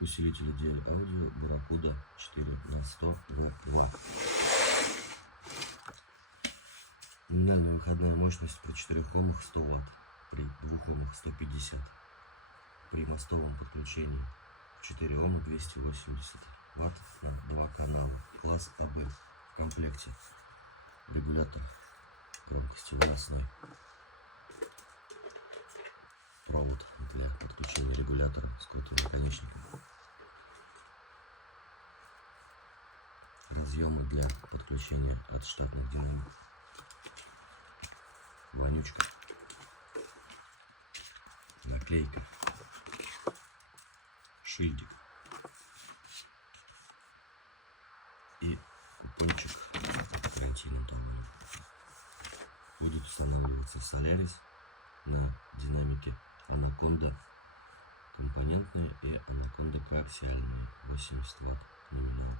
Усилитель DL Audio Barracuda 4х100 ВВ. Номинальная выходная мощность при 4 Омах 100 Вт, при 2 Омах 150, при мостовом подключении 4 Ома 280 Вт на 2 канала, класс АБ. В комплекте регулятор громкости выносной, провод для подключения регулятора с крутым наконечником, разъемы для подключения от штатных динамов, вонючка, наклейка, шильдик и купончик с гарантийным талоном. Будет устанавливаться Solaris на динамике Anaconda компонентные и Anaconda коаксиальные 80 Вт номинал.